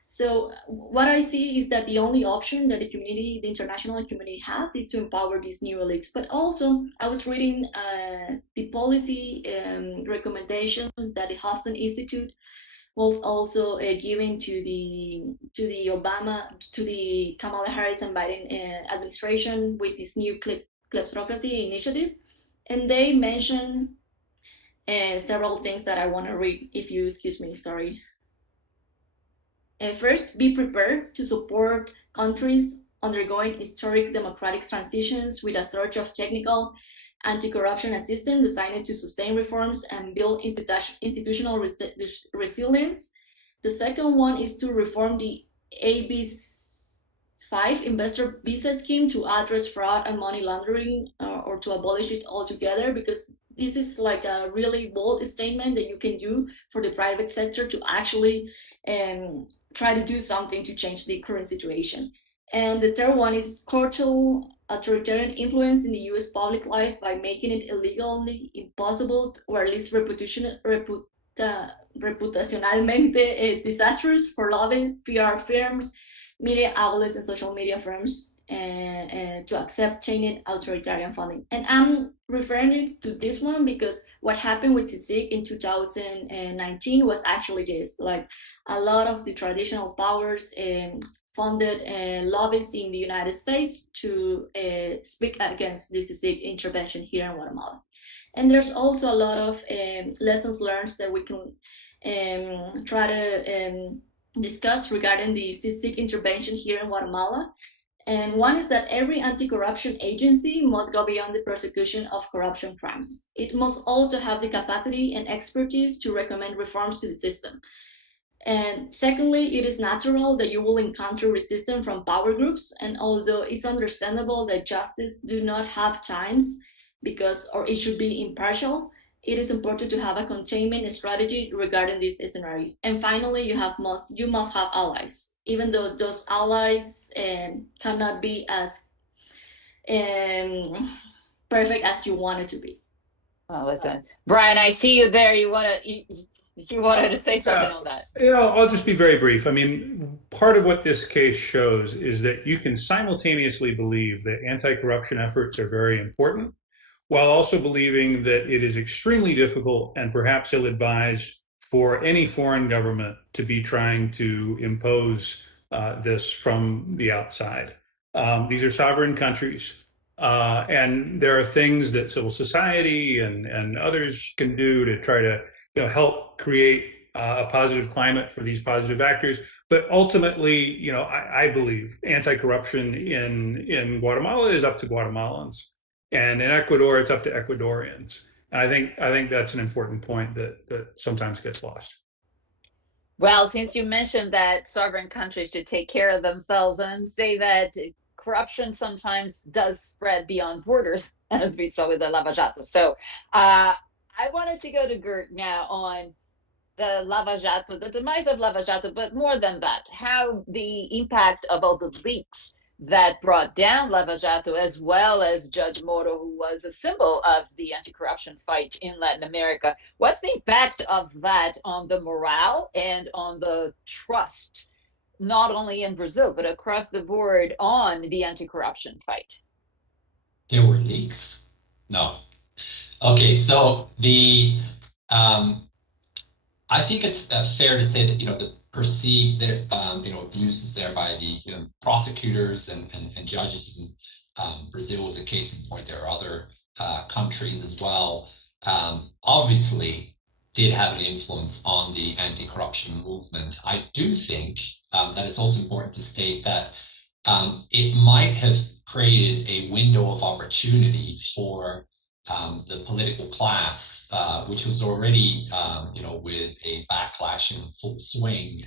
So what I see is that the only option that the international community has is to empower these new elites. But also, I was reading the policy recommendations that the Houston Institute was also giving to the Kamala Harris and Biden administration with this new kleptocracy initiative, and they mention several things that I want to read. If you excuse me, sorry. First, be prepared to support countries undergoing historic democratic transitions with a surge of technical anti-corruption assistance designed to sustain reforms and build institutional resilience. The second one is to reform the AB5 investor visa scheme to address fraud and money laundering or to abolish it altogether, because this is like a really bold statement that you can do for the private sector to actually try to do something to change the current situation. And the third one is curtail authoritarian influence in the US public life by making it illegally impossible or at least reputacionalmente disastrous for lobbyists, PR firms, media outlets, and social media firms to accept tainted authoritarian funding. And I'm referring it to this one because what happened with CICIG in 2019 was actually this, like a lot of the traditional powers funded lobbyists in the United States to speak against this CICIG intervention here in Guatemala. And there's also a lot of lessons learned that we can try to discuss regarding the CICIG intervention here in Guatemala. And one is that every anti-corruption agency must go beyond the persecution of corruption crimes. It must also have the capacity and expertise to recommend reforms to the system. And secondly, it is natural that you will encounter resistance from power groups. And although it's understandable that justice do not have times or it should be impartial, it is important to have a containment strategy regarding this scenario. And finally, you must have allies, even though those allies cannot be as perfect as you want it to be. Oh, listen, Brian, I see you there. You wanted to say something on that. I'll just be very brief. I mean, part of what this case shows is that you can simultaneously believe that anti-corruption efforts are very important, while also believing that it is extremely difficult and perhaps ill-advised for any foreign government to be trying to impose this from the outside. These are sovereign countries. And there are things that civil society and others can do to try to help create a positive climate for these positive actors. But ultimately, I believe anti-corruption in Guatemala is up to Guatemalans, and in Ecuador, it's up to Ecuadorians. And I think that's an important point that sometimes gets lost. Well, since you mentioned that sovereign countries should take care of themselves and say that corruption sometimes does spread beyond borders, as we saw with the Lava Jato. So I wanted to go to Geert now on the Lava Jato, the demise of Lava Jato, but more than that, how the impact of all the leaks that brought down Lava Jato, as well as Judge Moro, who was a symbol of the anti-corruption fight in Latin America. What's the impact of that on the morale and on the trust, not only in Brazil, but across the board on the anti-corruption fight? There were leaks? No. Okay, so I think it's fair to say that, the perceived abuses there by the prosecutors and judges in Brazil was a case in point. There are other countries as well. Obviously, did have an influence on the anti-corruption movement. I do think that it's also important to state that it might have created a window of opportunity for the political class, which was already, with a backlash in full swing,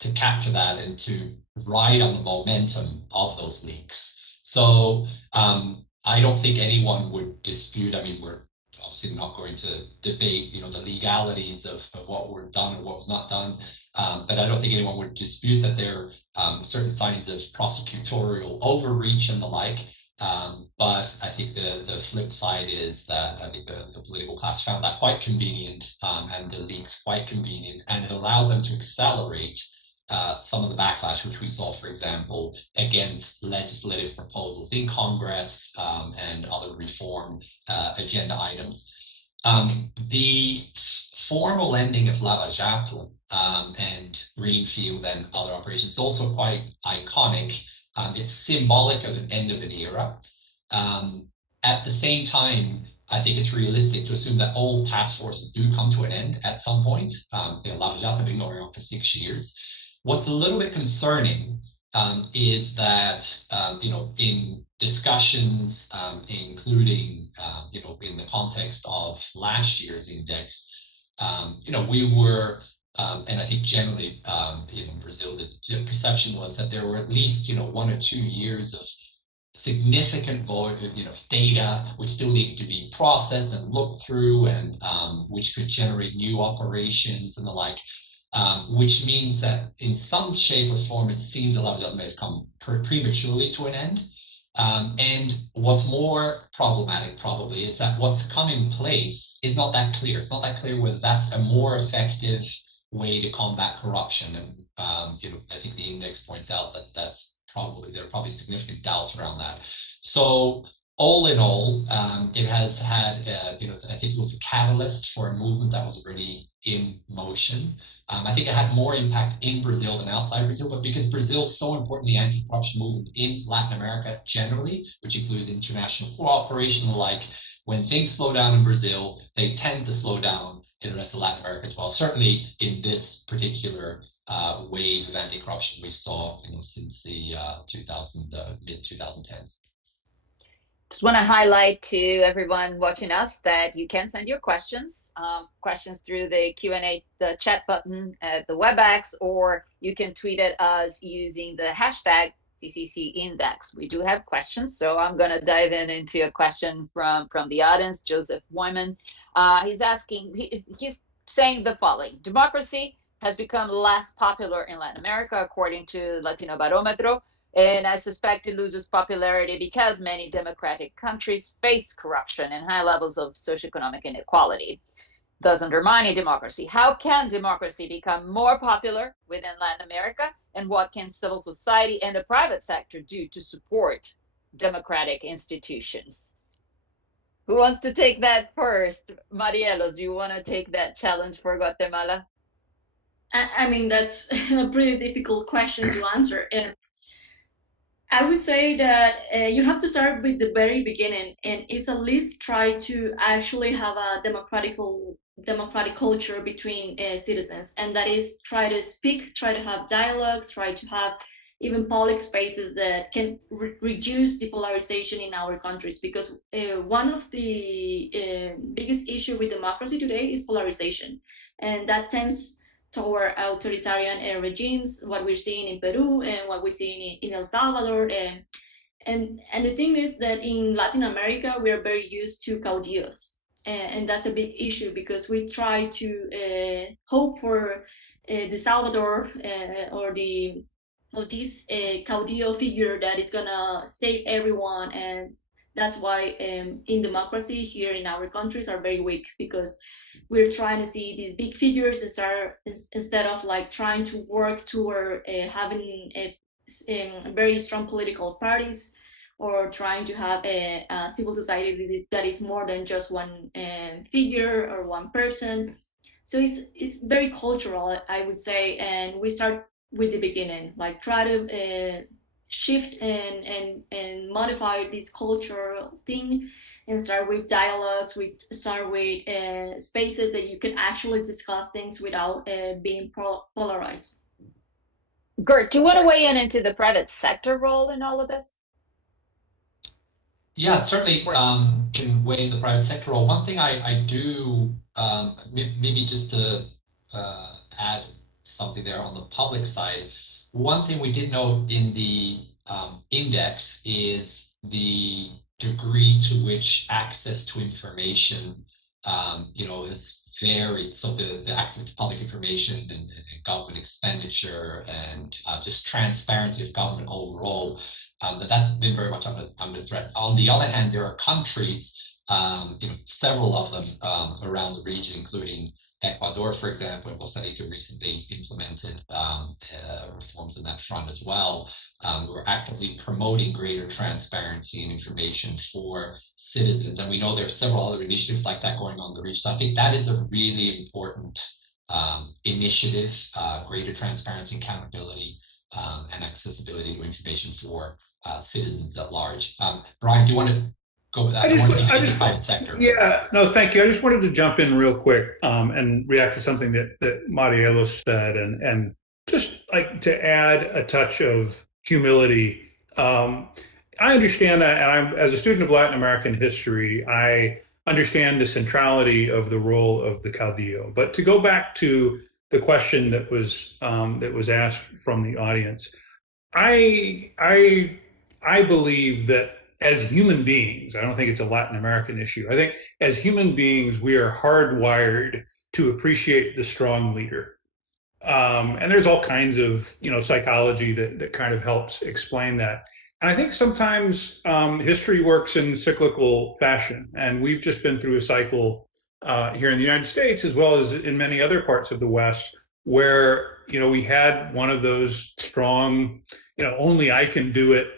to capture that and to ride on the momentum of those leaks. So I don't think anyone would dispute. I mean, we're obviously not going to debate, the legalities of what were done and what was not done. But I don't think anyone would dispute that there are certain signs of prosecutorial overreach and the like. But I think the flip side is that I think the political class found that quite convenient, and the leaks quite convenient, and it allowed them to accelerate some of the backlash, which we saw, for example, against legislative proposals in Congress and other reform agenda items. The formal ending of Lava Jato and Greenfield and other operations is also quite iconic. It's symbolic of an end of an era. At the same time, I think it's realistic to assume that all task forces do come to an end at some point. Lava Jato has been going on for 6 years. What's a little bit concerning is that, in discussions, including, in the context of last year's index, we were, and I think generally in Brazil, the perception was that there were at least, 1 or 2 years of significant data which still needed to be processed and looked through, and which could generate new operations and the like. Which means that in some shape or form, it seems a lot of that may have come prematurely to an end. And what's more problematic probably is that what's come in place is not that clear. It's not that clear whether that's a more effective way to combat corruption. And I think the index points out that there are probably significant doubts around that. So all in all, it has had, I think it was a catalyst for a movement that was already in motion. I think it had more impact in Brazil than outside Brazil, but because Brazil is so important in the anti-corruption movement in Latin America generally, which includes international cooperation, like when things slow down in Brazil, they tend to slow down in the rest of Latin America as well. Certainly in this particular wave of anti-corruption we saw, since the mid-2010s. Just want to highlight to everyone watching us that you can send your questions through the Q&A, the chat button at the WebEx, or you can tweet at us using the hashtag CCC Index. We do have questions, so I'm going to dive into a question from the audience. Joseph Wyman, he's saying the following: democracy has become less popular in Latin America, according to Latino Barometro. And I suspect it loses popularity because many democratic countries face corruption and high levels of socioeconomic inequality, thus undermining democracy. How can democracy become more popular within Latin America? And what can civil society and the private sector do to support democratic institutions? Who wants to take that first? Marielos, do you want to take that challenge for Guatemala? I mean, that's a pretty difficult question to answer. I would say that you have to start with the very beginning, and it's at least try to actually have a democratic culture between citizens, and that is try to speak, try to have dialogues, try to have even public spaces that can reduce the polarization in our countries. Because one of the biggest issue with democracy today is polarization, and that tends toward authoritarian regimes, what we're seeing in Peru and what we're seeing in El Salvador. And the thing is that in Latin America, we are very used to caudillos. And that's a big issue because we try to hope for the Salvador or this caudillo figure that is gonna save everyone. And that's why in democracy here in our countries are very weak, because we're trying to see these big figures instead of like trying to work toward having very strong political parties, or trying to have a civil society that is more than just one figure or one person. So it's very cultural, I would say, and we start with the beginning, like try to shift and modify this cultural thing, and start with dialogues, start with spaces that you can actually discuss things without being polarized. Geert, do you want to weigh in into the private sector role in all of this? Yeah, certainly can weigh in the private sector role. One thing I do, maybe just to add something there on the public side, one thing we did note in the index is the degree to which access to information, is varied. So the access to public information and government expenditure and just transparency of government overall, that's been very much under threat. On the other hand, there are countries, several of them around the region, including Ecuador, for example, and Costa Rica recently implemented reforms in that front as well. We're actively promoting greater transparency and information for citizens. And we know there are several other initiatives like that going on in the region. So I think that is a really important initiative, greater transparency, accountability, and accessibility to information for citizens at large. Brian, do you want to go with that? I just private sector. Yeah, no, thank you. I just wanted to jump in real quick and react to something that Marielos said, and just like to add a touch of humility. I understand that, and I'm, as a student of Latin American history, I understand the centrality of the role of the caudillo. But to go back to the question that was asked from the audience, I believe that as human beings, I don't think it's a Latin American issue. I think as human beings, we are hardwired to appreciate the strong leader. And there's all kinds of psychology that kind of helps explain that. And I think sometimes history works in cyclical fashion, and we've just been through a cycle here in the United States, as well as in many other parts of the West, where we had one of those strong, only I can do it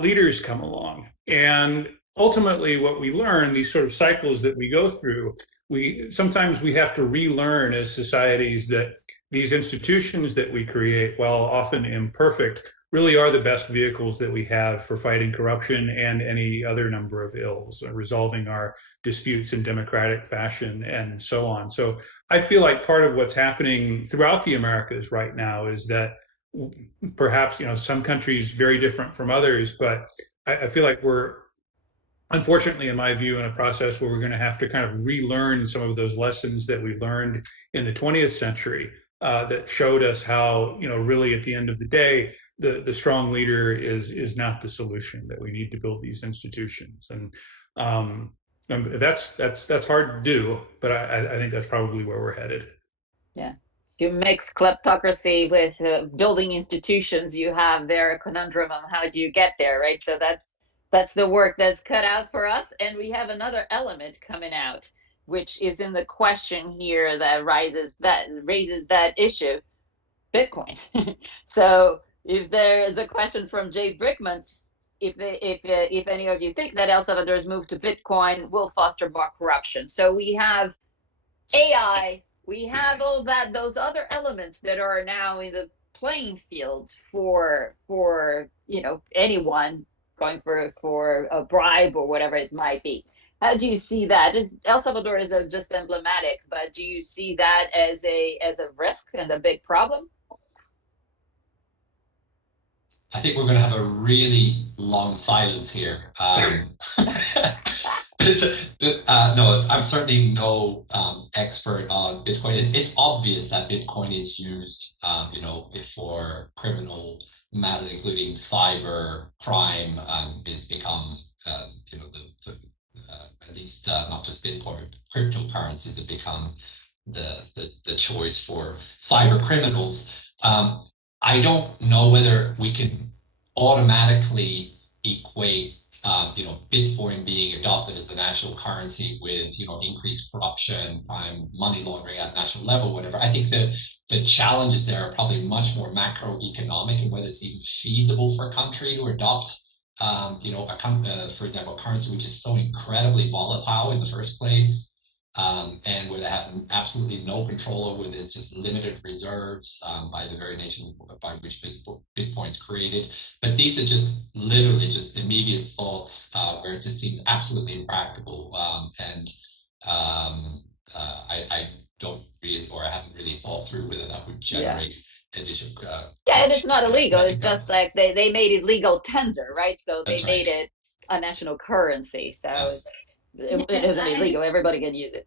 leaders come along. And ultimately what we learn, these sort of cycles that we go through, sometimes we have to relearn as societies that these institutions that we create, while often imperfect, really are the best vehicles that we have for fighting corruption and any other number of ills, resolving our disputes in democratic fashion, and so on. So I feel like part of what's happening throughout the Americas right now is that perhaps some countries very different from others, but I feel like we're, unfortunately, in my view, in a process where we're going to have to kind of relearn some of those lessons that we learned in the 20th century that showed us how really at the end of the day the strong leader is not the solution, that we need to build these institutions. And that's hard to do, but I think that's probably where we're headed. Yeah. You mix kleptocracy with building institutions, you have there a conundrum on how do you get there, right? So that's the work that's cut out for us. And we have another element coming out, which is in the question here that raises that issue, Bitcoin. So if there is a question from Jay Brickman, if any of you think that El Salvador's move to Bitcoin will foster more corruption. So we have AI, we have all those other elements that are now in the playing field for anyone going for a bribe or whatever it might be. How do you see that? El Salvador is just emblematic, but do you see that as a risk and a big problem? I think we're going to have a really long silence here. I'm certainly no expert on Bitcoin. It's obvious that Bitcoin is used, for criminal matters, including cyber crime. It's become, at least not just Bitcoin, cryptocurrencies have become the choice for cyber criminals. I don't know whether we can automatically equate, Bitcoin being adopted as a national currency with, increased corruption, crime, money laundering at national level, whatever. I think the challenges there are probably much more macroeconomic and whether it's even feasible for a country to adopt, for example, a currency which is so incredibly volatile in the first place. And where they have absolutely no control over, there's just limited reserves by the very nature by which Bitcoin's created. But these are just literally just immediate thoughts where it just seems absolutely impractical. I don't really, or I haven't really thought through whether that would generate additional. And it's not illegal. It's just like they made it legal tender, right? So they made it a national currency. So it isn't illegal. Everybody can use it.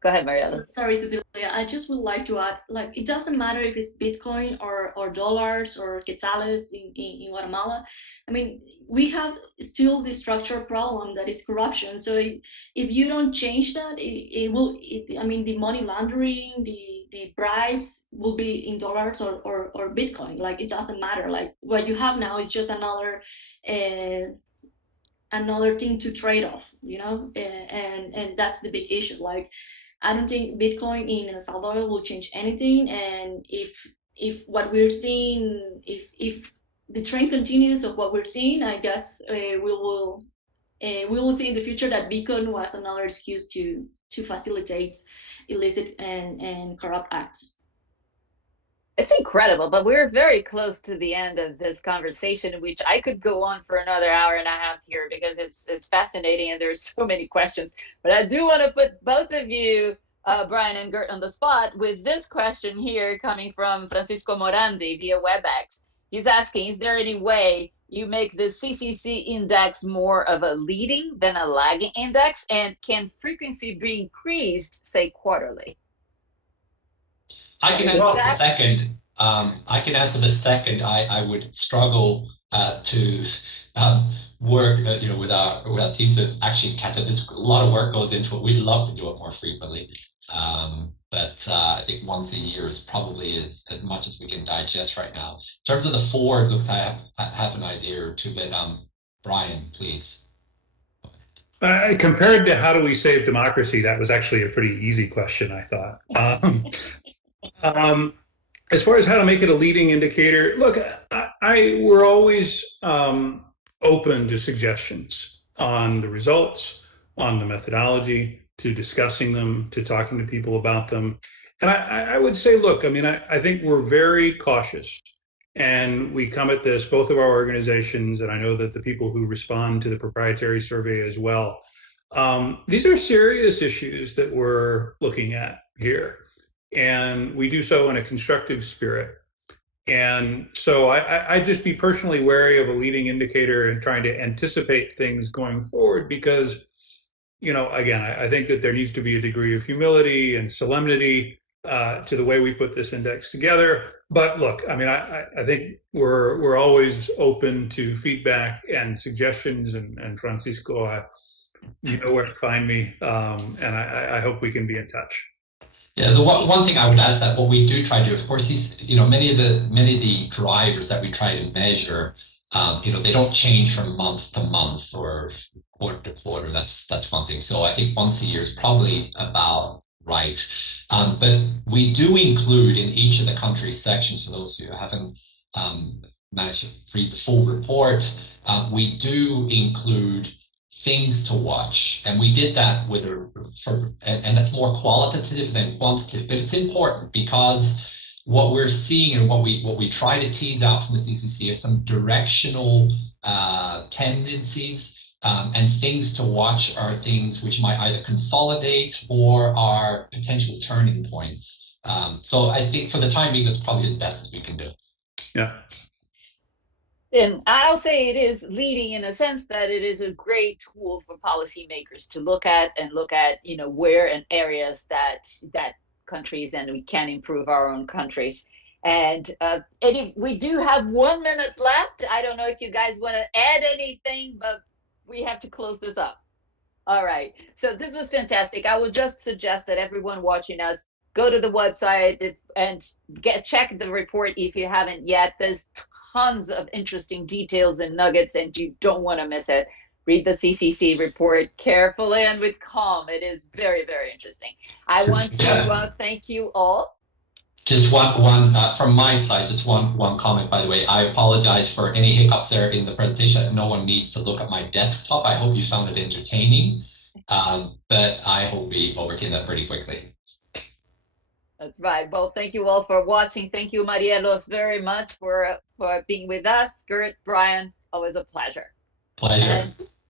Go ahead, Marielos. Sorry, Cecilia. I just would like to add, it doesn't matter if it's Bitcoin or dollars or quetzales in Guatemala. I mean, we have still the structural problem that is corruption. So if you don't change that, the money laundering, the bribes will be in dollars or Bitcoin. It doesn't matter. What you have now is just another thing to trade off, and that's the big issue. I don't think Bitcoin in El Salvador will change anything, and if what we're seeing, if the trend continues of what we're seeing, I guess we will see in the future that Bitcoin was another excuse to facilitate illicit and corrupt acts. It's incredible, but we're very close to the end of this conversation, which I could go on for another hour and a half here because it's fascinating and there's so many questions. But I do want to put both of you, Brian and Geert, on the spot with this question here coming from Francisco Morandi via WebEx. He's asking, is there any way you make the CCC index more of a leading than a lagging index? And can frequency be increased, say, quarterly? I can answer the second. I would struggle to work, with our team to actually catch up. There's a lot of work goes into it. We'd love to do it more frequently, but I think once a year is probably as much as we can digest right now. In terms of the forward looks, I have an idea or two, but Brian, please. Compared to how do we save democracy, that was actually a pretty easy question, I thought. As far as how to make it a leading indicator, look, we're always open to suggestions on the results, on the methodology, to discussing them, to talking to people about them. And I would say, look, I think we're very cautious and we come at this, both of our organizations, and I know that the people who respond to the proprietary survey as well. These are serious issues that we're looking at here. And we do so in a constructive spirit. And so I just be personally wary of a leading indicator and trying to anticipate things going forward because, again, I think that there needs to be a degree of humility and solemnity to the way we put this index together. But look, I think we're always open to feedback and suggestions. And Francisco, you know where to find me. And I hope we can be in touch. Yeah, the one thing I would add that what we do try to do, of course, is many of the drivers that we try to measure, they don't change from month to month or quarter to quarter. That's one thing. So I think once a year is probably about right. But we do include in each of the country sections, for those who haven't managed to read the full report, we do include things to watch, and we did that and that's more qualitative than quantitative, but it's important because what we're seeing and what we try to tease out from the CCC is some directional tendencies, and things to watch are things which might either consolidate or are potential turning points. So I think for the time being, that's probably as best as we can do. Yeah. And I'll say it is leading in a sense that it is a great tool for policymakers to look at where and areas that countries, and we can improve our own countries. And we do have 1 minute left. I don't know if you guys want to add anything, but we have to close this up. All right. So this was fantastic. I would just suggest that everyone watching us go to the website and check the report if you haven't yet. There's tons of interesting details and nuggets, and you don't want to miss it. Read the CCC report carefully and with calm. It is very, very interesting. I want to thank you all. Just one from my side, just one comment, by the way. I apologize for any hiccups there in the presentation. No one needs to look at my desktop. I hope you found it entertaining, but I hope we overcame that pretty quickly. That's right. Well, thank you all for watching. Thank you, Marielos, very much for being with us. Geert, Brian, always a pleasure. Pleasure. And